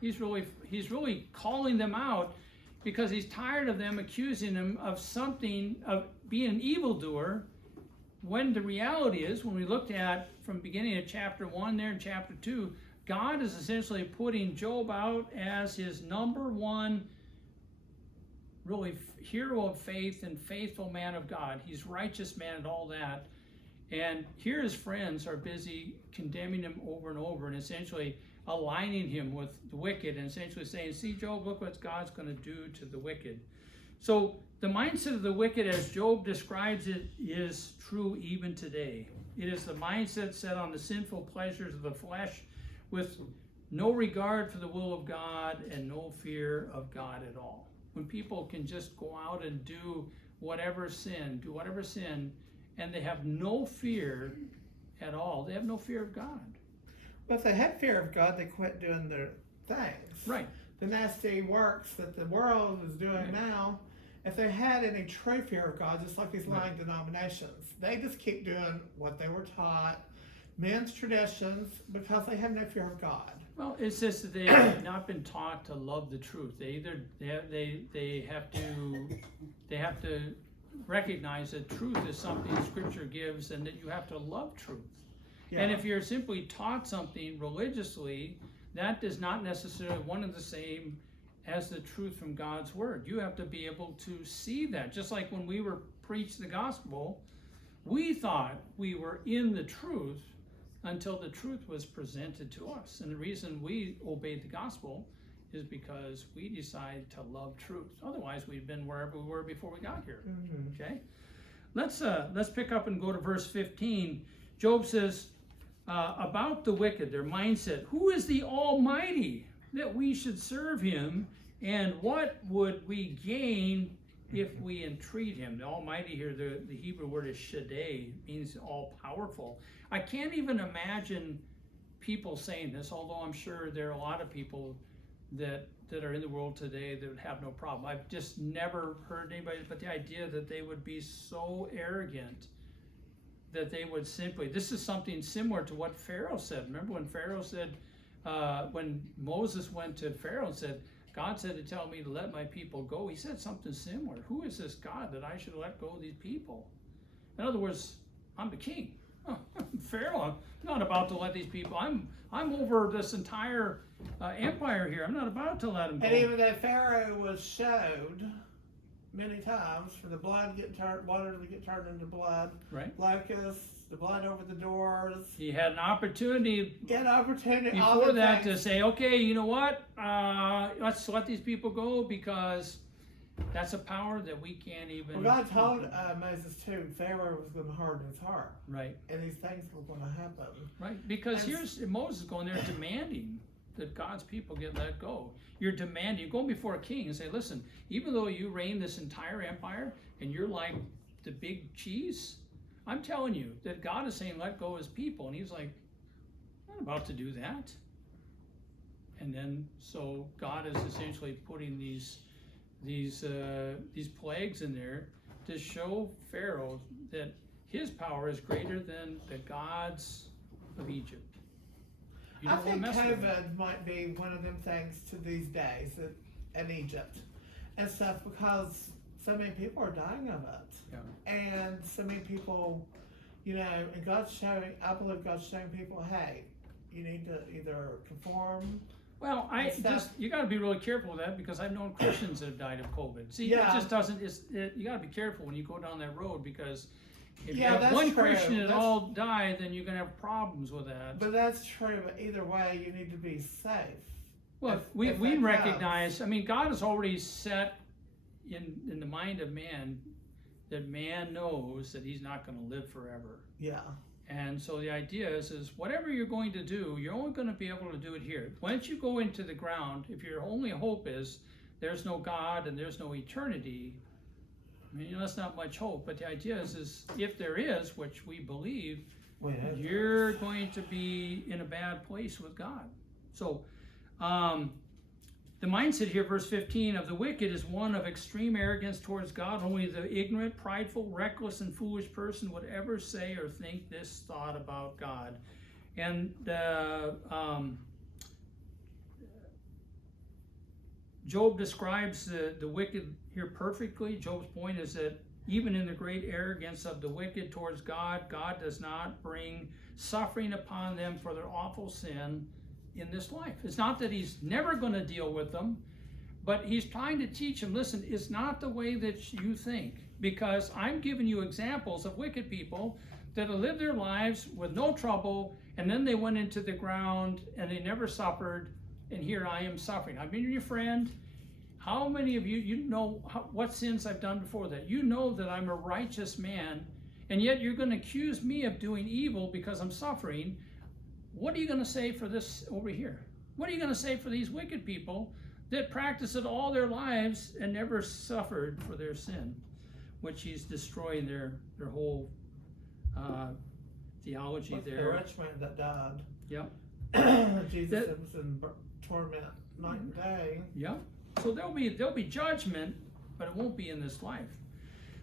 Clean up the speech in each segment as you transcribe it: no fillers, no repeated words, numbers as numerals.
He's really calling them out because he's tired of them accusing him of something, of being an evildoer, when the reality is, when we looked at from beginning of chapter 1 there in chapter 2, God is essentially putting Job out as his number one really hero of faith and faithful man of God. He's righteous man and all that. And here his friends are busy condemning him over and over and essentially aligning him with the wicked and essentially saying, see, Job, look what God's going to do to the wicked. So the mindset of the wicked, as Job describes it, is true even today. It is the mindset set on the sinful pleasures of the flesh with no regard for the will of God and no fear of God at all. When people can just go out and do whatever sin, and they have no fear at all. They have no fear of God. But if they had fear of God, they quit doing their things. Right. The nasty works that the world is doing now, if they had any true fear of God, just like these lying denominations, they just keep doing what they were taught, men's traditions, because they have no fear of God. Well, it's just that they have not been taught to love the truth. They have to recognize that truth is something Scripture gives, and that you have to love truth. Yeah. And if you're simply taught something religiously, that is not necessarily one and the same as the truth from God's Word. You have to be able to see that. Just like when we were preached the gospel, we thought we were in the truth until the truth was presented to us. And the reason we obeyed the gospel is because we decided to love truth. Otherwise, we'd been wherever we were before we got here. Mm-hmm. Okay? Let's pick up and go to verse 15. Job says, about the wicked, their mindset, who is the Almighty that we should serve him, and what would we gain if we entreat him? The Almighty here, the Hebrew word is Shaddai, means all-powerful. I can't even imagine people saying this, although I'm sure there are a lot of people that are in the world today that would have no problem. I've just never heard anybody, but the idea that they would be so arrogant that they would simply, this is something similar to what Pharaoh said. Remember when Pharaoh said, when Moses went to Pharaoh and said, God said to tell me to let my people go. He said something similar. Who is this God that I should let go of these people? In other words, I'm the king. Pharaoh, I'm not about to let these people, I'm over this entire empire here. I'm not about to let them go. And even though Pharaoh was showed many times for the blood water to get turned into blood, right? Locusts, the blood over the doors. He had an opportunity. Before that to say, okay, you know what? Let's let these people go because that's a power that we can't even. Well, God told Moses too, Pharaoh was going to harden his heart. Right. And these things were going to happen. Right. Because here's Moses going there demanding that God's people get let go. You're demanding, you're going before a king and say, listen, even though you reign this entire empire and you're like the big cheese, I'm telling you that God is saying let go of his people. And he's like, I'm not about to do that. And then, so God is essentially putting these plagues in there to show Pharaoh that his power is greater than the gods of Egypt. I think COVID might be one of them things to these days in Egypt and stuff, because so many people are dying of it. Yeah. And so many people, and God's showing, I believe God's showing people, hey, you need to either conform. Well, you got to be really careful with that, because I've known Christians that have died of COVID. See, it just doesn't, you got to be careful when you go down that road, because if you have one Christian that all die, then you're going to have problems with that. But that's true, but either way, you need to be safe. Well, we recognize, God has already set in the mind of man that man knows that he's not going to live forever. Yeah. And so the idea is whatever you're going to do, you're only going to be able to do it here. Once you go into the ground, if your only hope is there's no God and there's no eternity, that's not much hope. But the idea is if there is, which we believe, you're going to be in a bad place with God. So the mindset here, verse 15, of the wicked is one of extreme arrogance towards God. Only the ignorant, prideful, reckless, and foolish person would ever say or think this thought about God. And Job describes the wicked here perfectly. Job's point is that even in the great arrogance of the wicked towards God, God does not bring suffering upon them for their awful sin in this life. It's not that he's never going to deal with them, but he's trying to teach them, listen, it's not the way that you think, because I'm giving you examples of wicked people that have lived their lives with no trouble, and then they went into the ground and they never suffered, and here I am suffering. I've been your friend. How many of you know what sins I've done before that? You know that I'm a righteous man, and yet you're going to accuse me of doing evil because I'm suffering. What are you going to say for this over here? What are you going to say for these wicked people that practice it all their lives and never suffered for their sin, which he's destroying their whole theology With there. the rich man that died. Yep. Jesus was in torment night and day. Yep. So there'll be judgment, but it won't be in this life.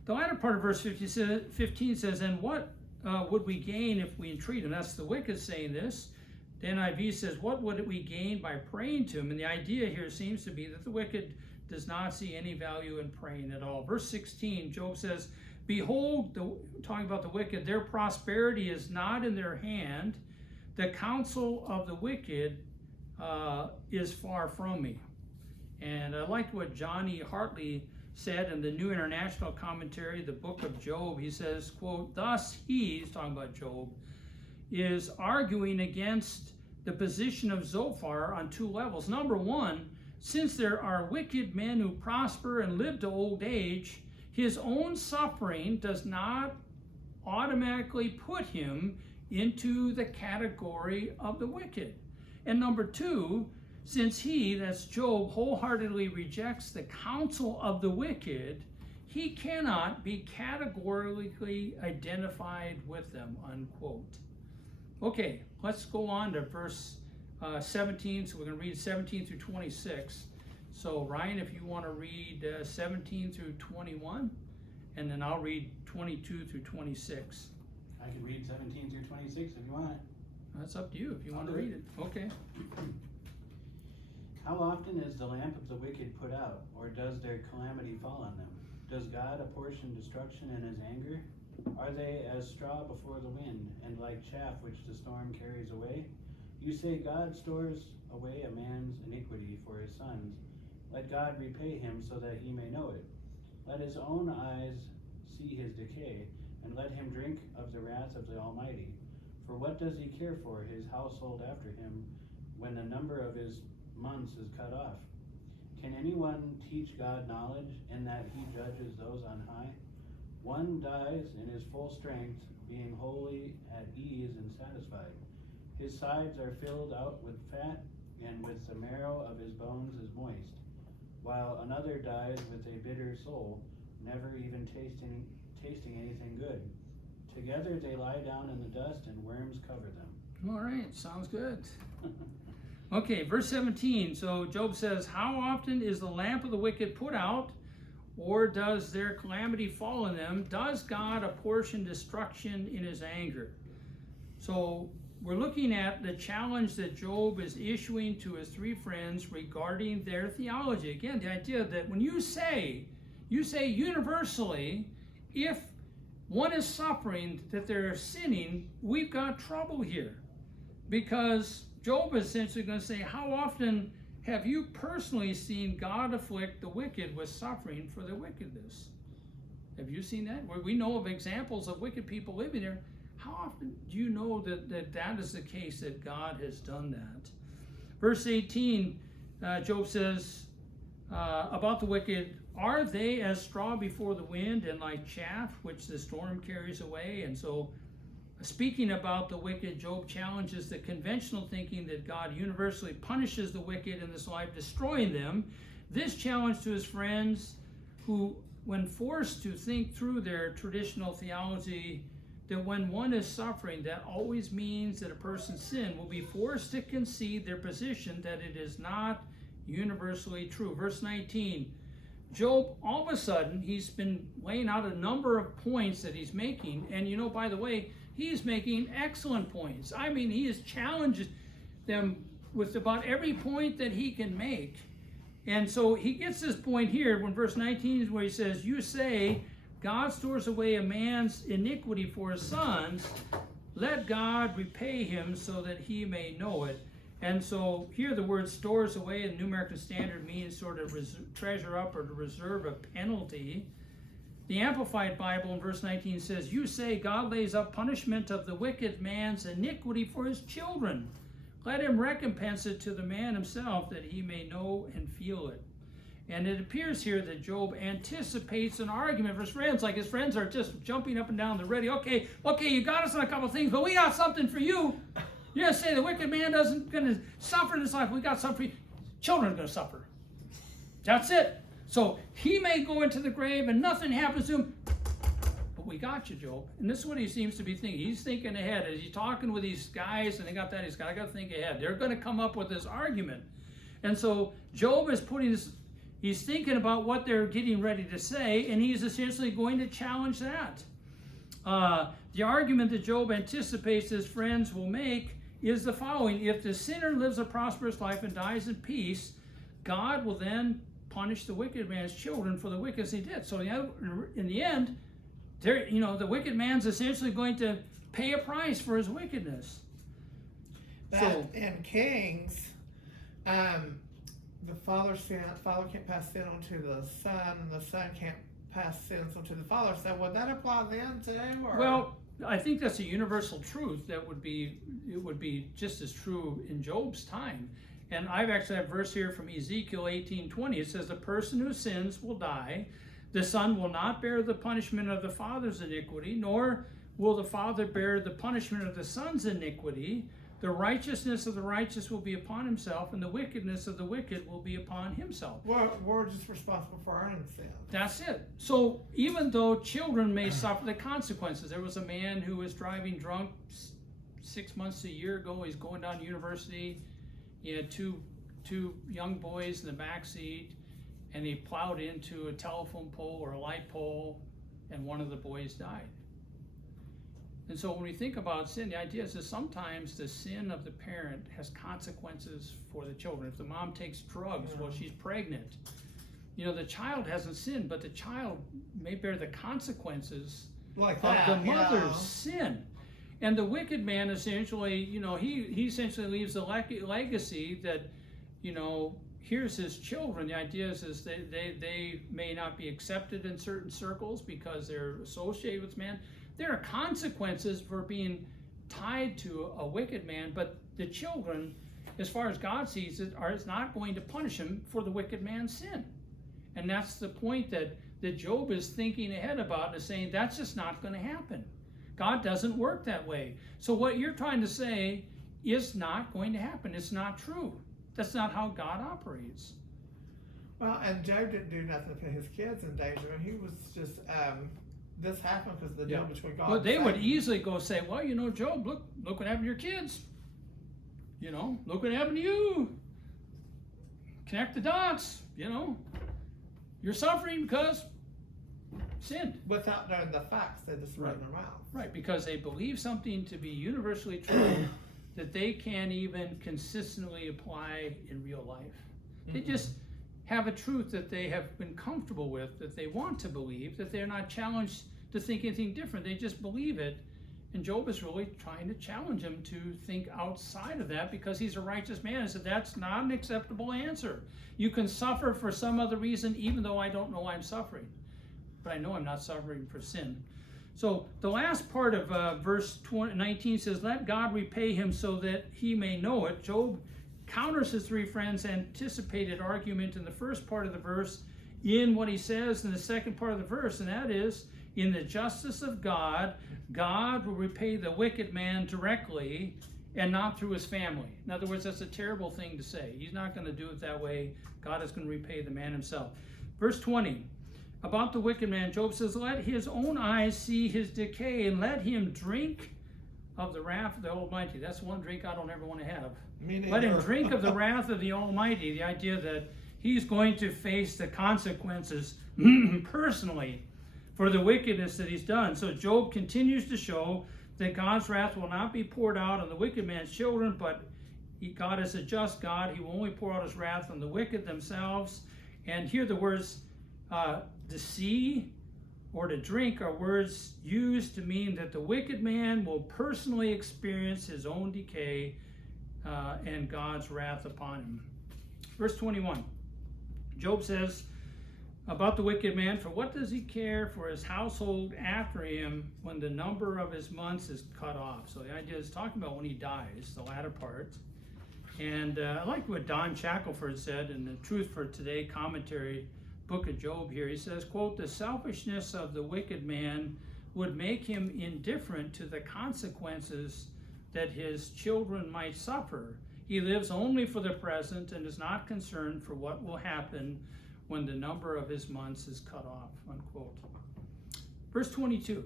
The latter part of verse 15 says, and what would we gain if we entreat him? That's the wicked saying this. The NIV says, what would we gain by praying to him? And the idea here seems to be that the wicked does not see any value in praying at all. Verse 16, Job says, behold, talking about the wicked, their prosperity is not in their hand. The counsel of the wicked is far from me. And I liked what Johnny Hartley said in the New International Commentary, the book of Job. He says, quote, thus he's talking about Job, is arguing against the position of Zophar on two levels. Number one, since there are wicked men who prosper and live to old age, his own suffering does not automatically put him into the category of the wicked. And number two, since he, that's Job, wholeheartedly rejects the counsel of the wicked, he cannot be categorically identified with them, unquote. Okay, let's go on to verse 17. So we're going to read 17 through 26. So Ryan, if you want to read 17 through 21, and then I'll read 22 through 26. I can read 17 through 26 if you want. That's up to you if you want to read it. Okay. How often is the lamp of the wicked put out, or does their calamity fall on them? Does God apportion destruction in his anger? Are they as straw before the wind, and like chaff which the storm carries away? You say God stores away a man's iniquity for his sons. Let God repay him so that he may know it. Let his own eyes see his decay, and let him drink of the wrath of the Almighty. For what does he care for his household after him, when the number of his months is cut off? Can anyone teach God knowledge, in that he judges those on high? One dies in his full strength, being wholly at ease and satisfied. His sides are filled out with fat, and with the marrow of his bones is moist. While another dies with a bitter soul, never even tasting anything good. Together they lie down in the dust, and worms cover them. All right, sounds good. Okay, verse 17. So Job says, how often is the lamp of the wicked put out, or does their calamity fall on them? Does God apportion destruction in his anger? So we're looking at the challenge that Job is issuing to his three friends regarding their theology. Again, the idea that when you say universally, if one is suffering, that they're sinning, we've got trouble here. Because Job is essentially going to say, how often have you personally seen God afflict the wicked with suffering for their wickedness? Have you seen that? Where we know of examples of wicked people living there. How often do you know that is the case, that God has done that? Verse 18, Job says about the wicked, are they as straw before the wind, and like chaff which the storm carries away? And so, speaking about the wicked, Job challenges the conventional thinking that God universally punishes the wicked in this life, destroying them. This challenge to his friends, who, when forced to think through their traditional theology, that when one is suffering, that always means that a person's sin, will be forced to concede their position that it is not universally true. Verse 19, Job, all of a sudden, he's been laying out a number of points that he's making, and by the way, he's making excellent points. I mean, he has challenged them with about every point that he can make. And so he gets this point here when verse 19 is where he says, you say, God stores away a man's iniquity for his sons. Let God repay him so that he may know it. And so here the word stores away in the New American Standard means sort of treasure up or to reserve a penalty. The Amplified Bible in verse 19 says, you say God lays up punishment of the wicked man's iniquity for his children. Let him recompense it to the man himself that he may know and feel it. And it appears here that Job anticipates an argument for his friends, like his friends are just jumping up and down the ready. Okay, you got us on a couple things, but we got something for you. You're going to say the wicked man doesn't going to suffer in his life. We got something for you. Children are going to suffer. That's it. So he may go into the grave and nothing happens to him. But we got you, Job. And this is what he seems to be thinking. He's thinking ahead. As he's talking with these guys and they got that, he's got to think ahead. They're going to come up with this argument. And so Job is putting this, he's thinking about what they're getting ready to say, and he's essentially going to challenge that. The argument that Job anticipates his friends will make is the following. If the sinner lives a prosperous life and dies in peace, God will then punish the wicked man's children for the wickedness he did. So in the end, the wicked man's essentially going to pay a price for his wickedness. That in Kings, the father can't pass sin on to the son, and the son can't pass sins on to the father. So would that apply then too? Or? Well, I think that's a universal truth it would be just as true in Job's time. And I've actually have a verse here from Ezekiel 18:20. It says, the person who sins will die. The son will not bear the punishment of the father's iniquity, nor will the father bear the punishment of the son's iniquity. The righteousness of the righteous will be upon himself, and the wickedness of the wicked will be upon himself. We're just responsible for our own sin. That's it. So even though children may suffer the consequences, there was a man who was driving drunk 6 months to a year ago. He's going down to university. He had two young boys in the back seat, and he plowed into a telephone pole or a light pole, and one of the boys died. And so when we think about sin, the idea is that sometimes the sin of the parent has consequences for the children. If the mom takes drugs while she's pregnant, the child hasn't sinned, but the child may bear the consequences of the mother's sin. And the wicked man essentially, he essentially leaves a legacy that, here's his children. The idea is they may not be accepted in certain circles because they're associated with man. There are consequences for being tied to a wicked man, but the children, as far as God sees it, is not going to punish him for the wicked man's sin. And that's the point that Job is thinking ahead about and is saying that's just not going to happen. God doesn't work that way. So what you're trying to say is not going to happen. It's not true. That's not how God operates. Well, and Job didn't do nothing to put his kids in danger. He was just... this happened because of the deal between God. Well, they would easily go say, well, Job, look what happened to your kids. Look what happened to you. Connect the dots, You're suffering because sinned. Without knowing the facts, they just run their mouth. Right, because they believe something to be universally true that they can't even consistently apply in real life. They just have a truth that they have been comfortable with, that they want to believe, that they're not challenged to think anything different. They just believe it. And Job is really trying to challenge him to think outside of that because he's a righteous man. And said, that's not an acceptable answer. You can suffer for some other reason, even though I don't know I'm suffering. But I know I'm not suffering for sin. So the last part of verse 19 says, let God repay him so that he may know it. Job counters his three friends' anticipated argument in the first part of the verse in what he says in the second part of the verse, and that is, in the justice of God, God will repay the wicked man directly and not through his family. In other words, that's a terrible thing to say. He's not going to do it that way. God is going to repay the man himself. Verse 20, about the wicked man, Job says, let his own eyes see his decay and let him drink of the wrath of the Almighty. That's one drink I don't ever want to have. Let him drink of the wrath of the Almighty. The idea that he's going to face the consequences personally for the wickedness that he's done. So Job continues to show that God's wrath will not be poured out on the wicked man's children, but God is a just God. He will only pour out his wrath on the wicked themselves. And here the words to see or to drink are words used to mean that the wicked man will personally experience his own decay and God's wrath upon him. Verse 21, Job says about the wicked man, for what does he care for his household after him when the number of his months is cut off? So the idea is talking about when he dies, the latter part. And I like what Don Shackelford said in the Truth for Today commentary, book of Job here. He says, quote, the selfishness of the wicked man would make him indifferent to the consequences that his children might suffer. He lives only for the present and is not concerned for what will happen when the number of his months is cut off, unquote. Verse 22,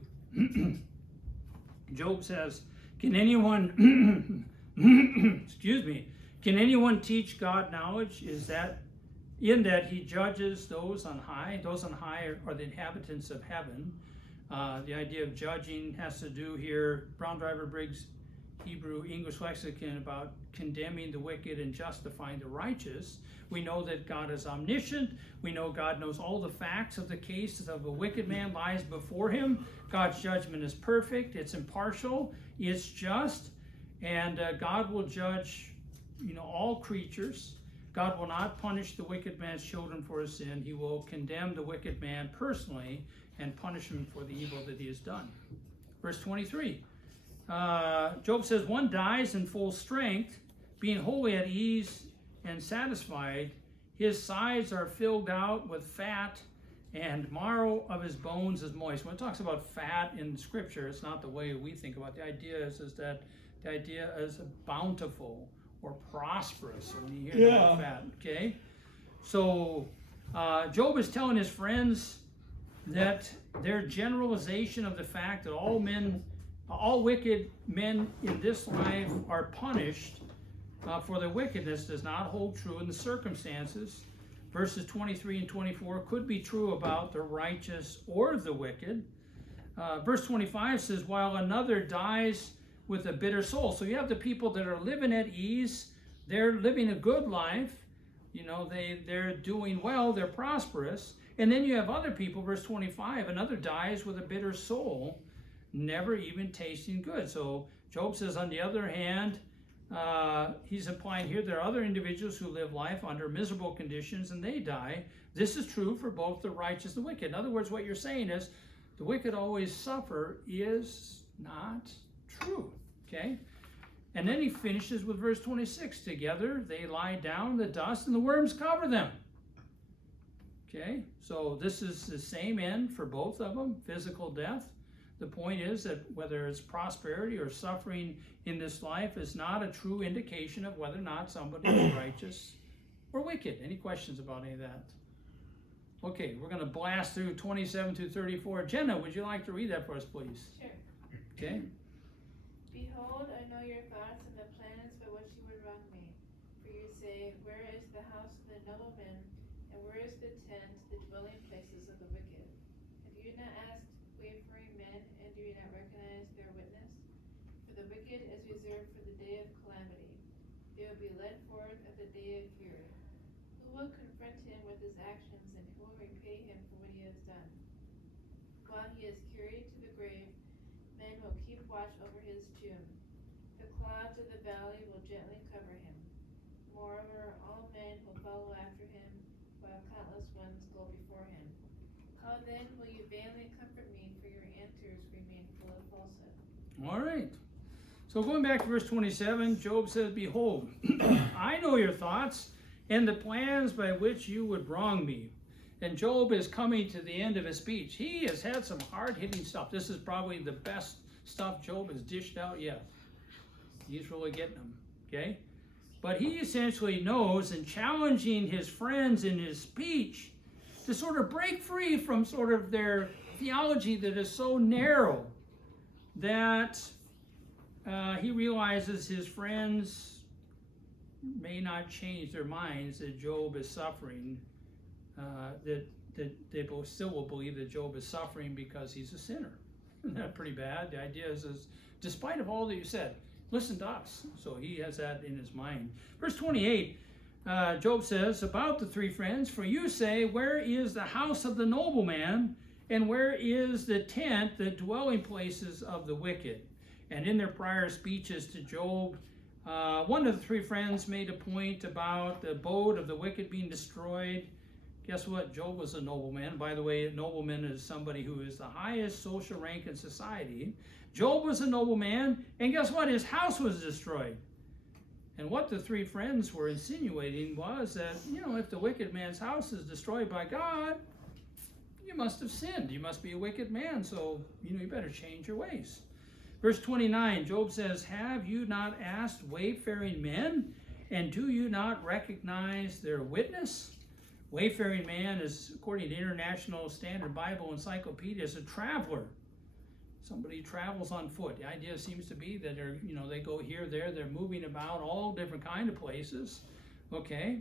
Job says, can anyone, excuse me, can anyone teach God knowledge? Is that in that he judges those on high? Those on high are the inhabitants of heaven. The idea of judging has to do here, Brown Driver Briggs Hebrew English lexicon, about condemning the wicked and justifying the righteous. We know that God is omniscient. We know God knows all the facts of the case of a wicked man lies before him. God's judgment is perfect. It's impartial. It's just. And God will judge, all creatures. God will not punish the wicked man's children for his sin. He will condemn the wicked man personally and punish him for the evil that he has done. Verse 23. Job says, one dies in full strength, being wholly at ease and satisfied. His sides are filled out with fat, and marrow of his bones is moist. When it talks about fat in Scripture, it's not the way we think about it. The idea is that the idea is bountiful or prosperous when you hear the word fat. Okay? So Job is telling his friends that their generalization of the fact that all wicked men in this life are punished for their wickedness does not hold true in the circumstances. Verses 23 and 24 could be true about the righteous or the wicked. Verse 25 says, while another dies with a bitter soul. So you have the people that are living at ease. They're living a good life. They're doing well. They're prosperous. And then you have other people, verse 25, another dies with a bitter soul, never even tasting good. So Job says, on the other hand, he's implying here there are other individuals who live life under miserable conditions and they die. This is true for both the righteous and the wicked. In other words, what you're saying is the wicked always suffer is not true. Okay? And then he finishes with verse 26. Together they lie down in the dust and the worms cover them. Okay? So this is the same end for both of them, physical death. The point is that whether it's prosperity or suffering in this life is not a true indication of whether or not somebody is righteous or wicked. Any questions about any of that? Okay, we're going to blast through 27 to 34. Jenna, would you like to read that for us, please? Sure. Okay. Behold, I know your thoughts and the plans by which you would wrong me. For you say, where is the house of the nobleman, and where is the tent, the dwelling places of the wicked? Have you not asked wavering men, and do you not recognize their witness? For the wicked is reserved for the day of calamity. They will be led forth at the day of fury. Who will confront him with his actions, and who will repay him for what he has done? While he is carried to the grave, men will keep watch over his tomb. The clouds of the valley will gently cover him. Moreover, all men will follow after him, while countless ones go before him. How then will you vainly comfort me, for your answers remain full of falsehood? All right. So going back to verse 27, Job says, behold, I know your thoughts and the plans by which you would wrong me. And Job is coming to the end of his speech. He has had some hard-hitting stuff. This is probably the best stuff Job has dished out yet. He's really getting them, okay? But he essentially knows, and challenging his friends in his speech to sort of break free from sort of their theology that is so narrow that he realizes his friends may not change their minds that Job is suffering, that they both still will believe that Job is suffering because he's a sinner. Isn't that pretty bad? The idea is despite of all that you said, listen to us. So he has that in his mind. Verse 28, Job says about the three friends, for you say, where is the house of the nobleman, and where is the tent, the dwelling places of the wicked? And in their prior speeches to Job, one of the three friends made a point about the abode of the wicked being destroyed. Guess what? Job was a nobleman. By the way, a nobleman is somebody who is the highest social rank in society. Job was a nobleman, and guess what? His house was destroyed. And what the three friends were insinuating was that, if the wicked man's house is destroyed by God, you must have sinned. You must be a wicked man, so, you better change your ways. Verse 29, Job says, have you not asked wayfaring men, and do you not recognize their witness? Wayfaring man is, according to International Standard Bible Encyclopedia, is a traveler. Somebody travels on foot. The idea seems to be that they go here, there, they're moving about all different kind of places. Okay?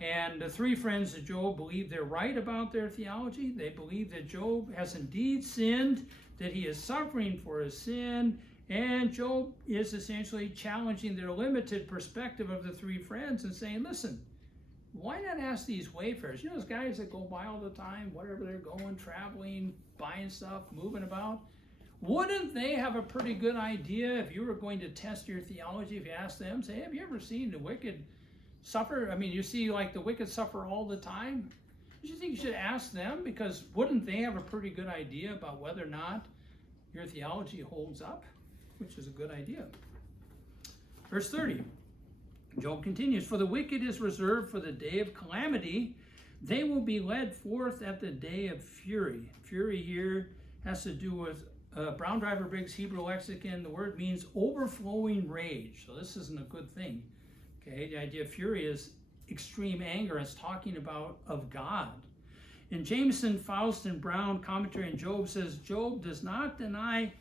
And the three friends of Job believe they're right about their theology. They believe that Job has indeed sinned, that he is suffering for his sin, and Job is essentially challenging their limited perspective of the three friends and saying, listen, why not ask these wayfarers? Those guys that go by all the time, wherever they're going, traveling, buying stuff, moving about. Wouldn't they have a pretty good idea if you were going to test your theology, if you asked them, say, have you ever seen the wicked suffer? I mean, you see like the wicked suffer all the time. Do you think you should ask them? Because wouldn't they have a pretty good idea about whether or not your theology holds up? Which is a good idea. Verse 30, Job continues, for the wicked is reserved for the day of calamity. They will be led forth at the day of fury. Fury here has to do with Brown Driver Briggs Hebrew Lexicon. The word means overflowing rage. So this isn't a good thing. Okay, the idea of fury is extreme anger. It's talking about of God. In Jameson, Faust, and Brown commentary on Job says, Job does not deny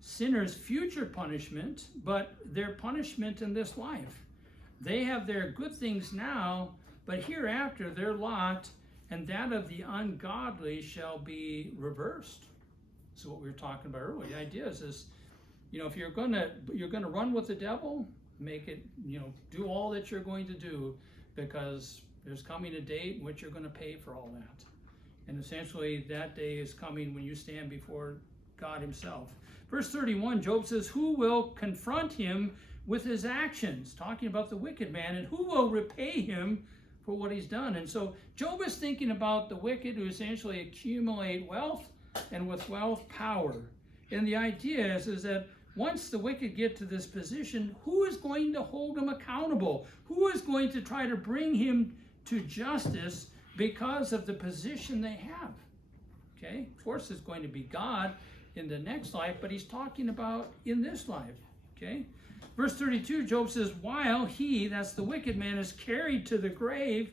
sinners' future punishment, but their punishment in this life. They have their good things now, but hereafter their lot and that of the ungodly shall be reversed. This is what we were talking about earlier. The idea is if you're gonna run with the devil, make it, do all that you're going to do, because there's coming a date in which you're going to pay for all that. And essentially that day is coming when you stand before God himself. Verse 31, Job says, who will confront him with his actions? Talking about the wicked man, and who will repay him for what he's done? And so Job is thinking about the wicked who essentially accumulate wealth, and with wealth, power. And the idea is that once the wicked get to this position, who is going to hold him accountable? Who is going to try to bring him to justice because of the position they have? Okay, of course it's going to be God in the next life, but he's talking about in this life. Okay, verse 32, Job says, while he, that's the wicked man, is carried to the grave,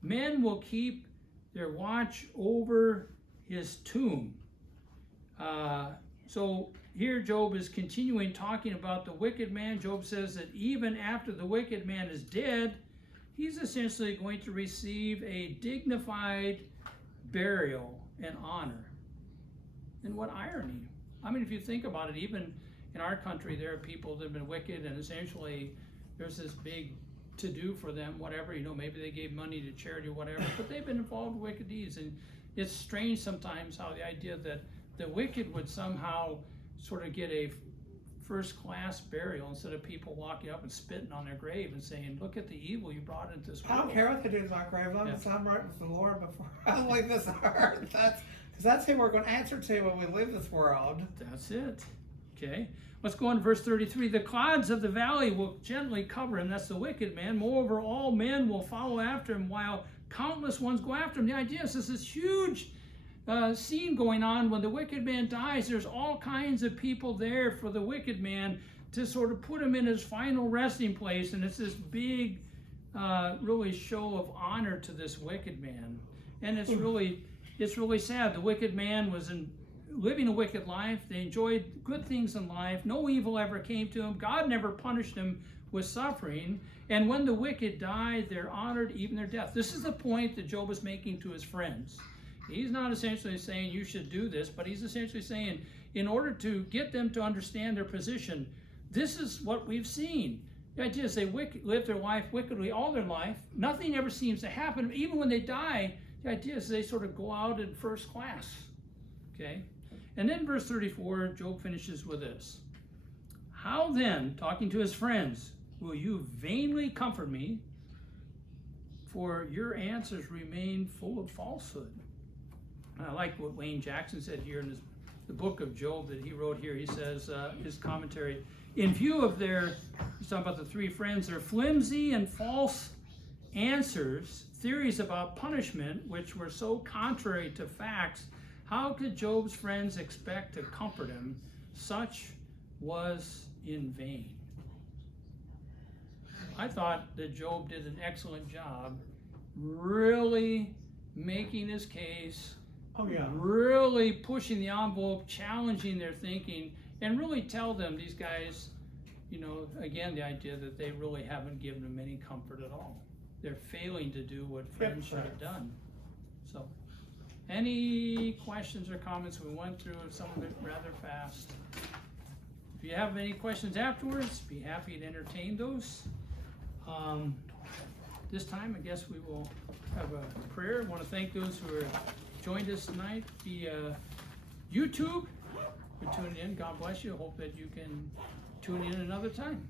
men will keep their watch over his tomb. So here Job is continuing talking about the wicked man. Job says that even after the wicked man is dead, he's essentially going to receive a dignified burial and honor. And what irony. I mean, if you think about it, even in our country, there are people that have been wicked, and essentially there's this big to-do for them, whatever, maybe they gave money to charity or whatever, but they've been involved in wicked deeds. And it's strange sometimes how the idea that the wicked would somehow sort of get a first-class burial instead of people walking up and spitting on their grave and saying, look at the evil you brought into this world. I don't care what they do to my grave, as long as I'm right with the Lord before I leave this earth. That's who we're going to answer to when we leave this world. That's it. Okay. Let's go on to verse 33. The clouds of the valley will gently cover him. That's the wicked man. Moreover, all men will follow after him, while countless ones go after him. The idea is this huge scene going on. When the wicked man dies, there's all kinds of people there for the wicked man to sort of put him in his final resting place, and it's this big really show of honor to this wicked man. And it's really sad. The wicked man was living a wicked life. They enjoyed good things in life. No evil ever came to him. God never punished him with suffering. And when the wicked die, they're honored even their death. This is the point that Job is making to his friends. He's not essentially saying you should do this, but he's essentially saying in order to get them to understand their position, this is what we've seen. The idea is they live their life wickedly all their life. Nothing ever seems to happen. Even when they die, the idea is they sort of go out in first class. Okay? And then verse 34, Job finishes with this. How then, talking to his friends, will you vainly comfort me? For your answers remain full of falsehood. And I like what Wayne Jackson said here in the book of Job that he wrote here. He says, his commentary, in view of he's talking about the three friends, their flimsy and false answers, theories about punishment, which were so contrary to facts, how could Job's friends expect to comfort him? Such was in vain. I thought that Job did an excellent job really making his case, really pushing the envelope, challenging their thinking, and really tell them, these guys, again, the idea that they really haven't given them any comfort at all. They're failing to do what friends should have done. So, any questions or comments? We went through some of it rather fast. If you have any questions afterwards, be happy to entertain those. This time, I guess we will have a prayer. I want to thank those who have joined us tonight via YouTube for tuning in. God bless you. I hope that you can tune in another time.